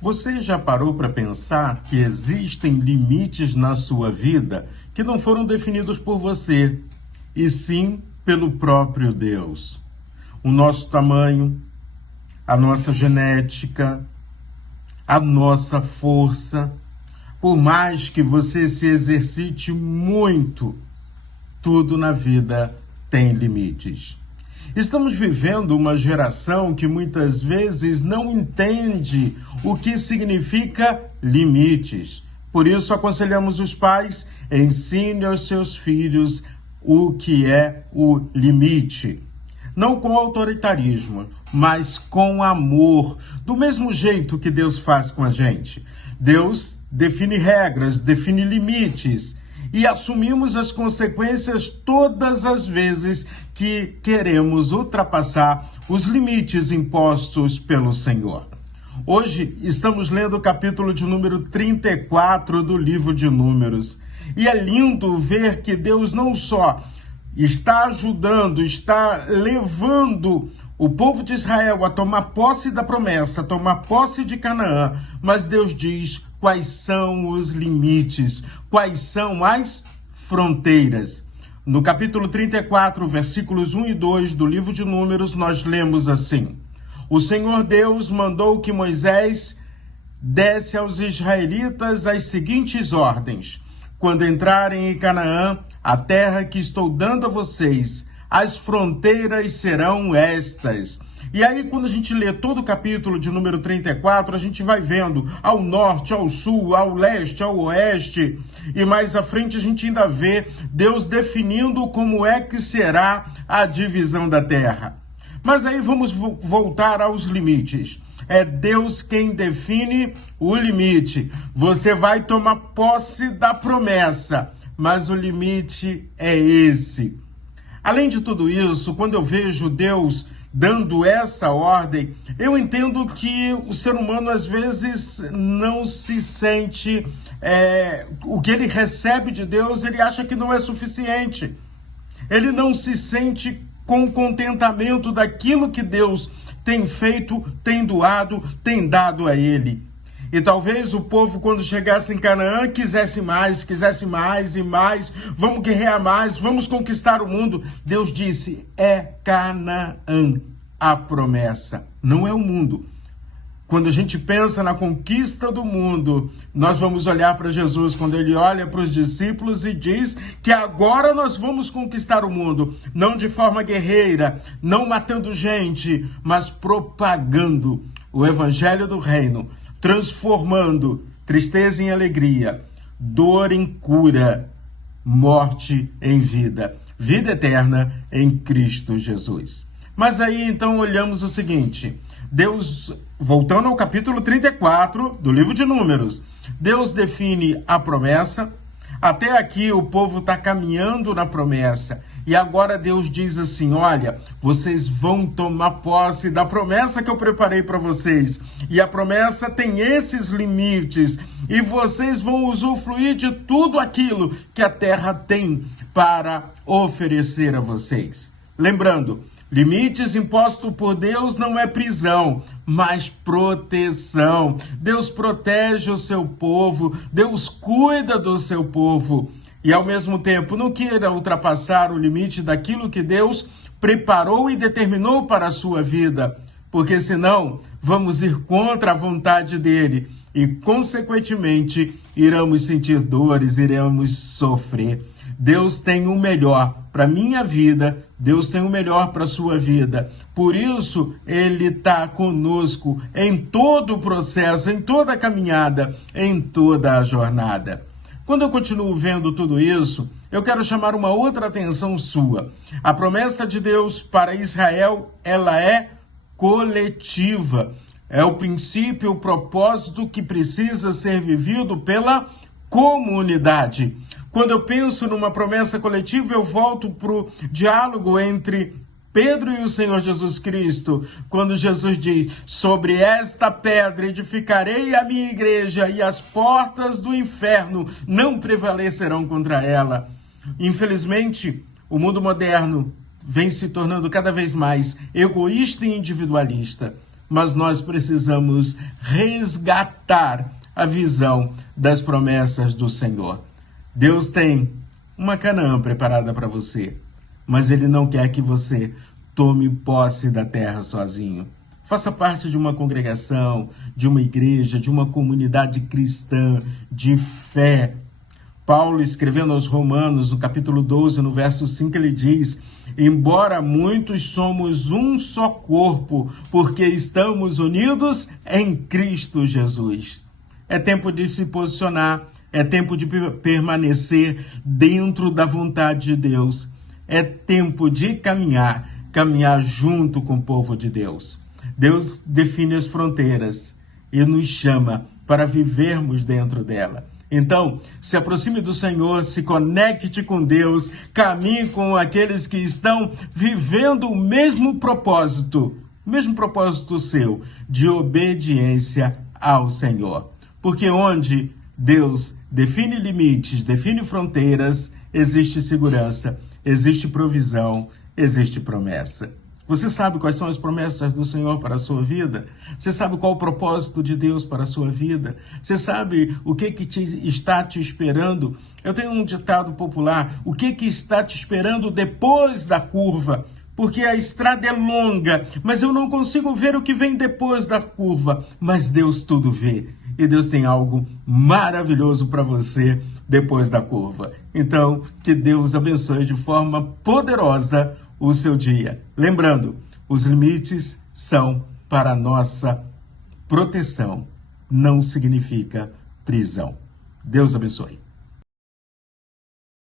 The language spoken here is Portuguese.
Você já parou para pensar que existem limites na sua vida que não foram definidos por você, e sim pelo próprio Deus? O nosso tamanho, a nossa genética, a nossa força. Por mais que você se exercite muito, tudo na vida tem limites. Estamos vivendo uma geração que muitas vezes não entende o que significa limites. Por isso, aconselhamos os pais: ensine aos seus filhos o que é o limite. Não com autoritarismo, mas com amor, do mesmo jeito que Deus faz com a gente. Deus define regras, define limites, e assumimos as consequências todas as vezes que queremos ultrapassar os limites impostos pelo Senhor. Hoje estamos lendo o capítulo de número 34 do livro de Números. E é lindo ver que Deus não só está ajudando, está levando o povo de Israel a tomar posse da promessa, a tomar posse de Canaã, mas Deus diz quais são os limites, quais são as fronteiras. No capítulo 34, versículos 1 e 2 do livro de Números, nós lemos assim: O Senhor Deus mandou que Moisés desse aos israelitas as seguintes ordens: quando entrarem em Canaã, a terra que estou dando a vocês, as fronteiras serão estas. E aí, quando a gente lê todo o capítulo de número 34, a gente vai vendo ao norte, ao sul, ao leste, ao oeste. E mais à frente a gente ainda vê Deus definindo como é que será a divisão da terra. Mas aí vamos voltar aos limites. É Deus quem define o limite. Você vai tomar posse da promessa, mas o limite é esse. Além de tudo isso, quando eu vejo Deus dando essa ordem, eu entendo que o ser humano às vezes não se sente, o que ele recebe de Deus, ele acha que não é suficiente. Ele não se sente com contentamento daquilo que Deus tem feito, tem doado, tem dado a ele. E talvez o povo, quando chegasse em Canaã, quisesse mais e mais. Vamos guerrear mais, vamos conquistar o mundo. Deus disse: é Canaã a promessa, não é o mundo. Quando a gente pensa na conquista do mundo, nós vamos olhar para Jesus, quando ele olha para os discípulos e diz que agora nós vamos conquistar o mundo, não de forma guerreira, não matando gente, mas propagando o evangelho do reino, transformando tristeza em alegria, dor em cura, morte em vida, vida eterna em Cristo Jesus. Mas aí então olhamos o seguinte: Deus, voltando ao capítulo 34 do livro de Números, Deus define a promessa. Até aqui o povo está caminhando na promessa. E agora Deus diz assim: olha, vocês vão tomar posse da promessa que eu preparei para vocês. E a promessa tem esses limites. E vocês vão usufruir de tudo aquilo que a terra tem para oferecer a vocês. Lembrando, limites impostos por Deus não é prisão, mas proteção. Deus protege o seu povo, Deus cuida do seu povo. E ao mesmo tempo, não queira ultrapassar o limite daquilo que Deus preparou e determinou para a sua vida, porque senão vamos ir contra a vontade dele e, consequentemente, iremos sentir dores, iremos sofrer. Deus tem o melhor para a minha vida, Deus tem o melhor para a sua vida. Por isso, ele está conosco em todo o processo, em toda a caminhada, em toda a jornada. Quando eu continuo vendo tudo isso, eu quero chamar uma outra atenção sua. A promessa de Deus para Israel, ela é coletiva. É o princípio, o propósito que precisa ser vivido pela comunidade. Quando eu penso numa promessa coletiva, eu volto para o diálogo entre Pedro e o Senhor Jesus Cristo, quando Jesus diz: sobre esta pedra edificarei a minha igreja e as portas do inferno não prevalecerão contra ela. Infelizmente, o mundo moderno vem se tornando cada vez mais egoísta e individualista. mas nós precisamos resgatar a visão das promessas do Senhor. Deus tem uma Canaã preparada para você, mas Ele não quer que você tome posse da terra sozinho. Faça parte de uma congregação, de uma igreja, de uma comunidade cristã, de fé. Paulo, escrevendo aos Romanos, no capítulo 12, no verso 5, ele diz: embora muitos somos um só corpo, porque estamos unidos em Cristo Jesus. É tempo de se posicionar, é tempo de permanecer dentro da vontade de Deus. É tempo de caminhar junto com o povo de Deus. Deus define as fronteiras e nos chama para vivermos dentro dela. Então, se aproxime do Senhor, se conecte com Deus, caminhe com aqueles que estão vivendo o mesmo propósito seu, de obediência ao Senhor. Porque onde Deus define limites, define fronteiras, existe segurança, existe provisão, existe promessa. Você sabe quais são as promessas do Senhor para a sua vida? Você sabe qual o propósito de Deus para a sua vida? Você sabe o que está te esperando? Eu tenho um ditado popular: o que está te esperando depois da curva? Porque a estrada é longa, mas eu não consigo ver o que vem depois da curva. Mas Deus tudo vê. E Deus tem algo maravilhoso para você depois da curva. Então, que Deus abençoe de forma poderosa o seu dia. Lembrando, os limites são para a nossa proteção. Não significa prisão. Deus abençoe.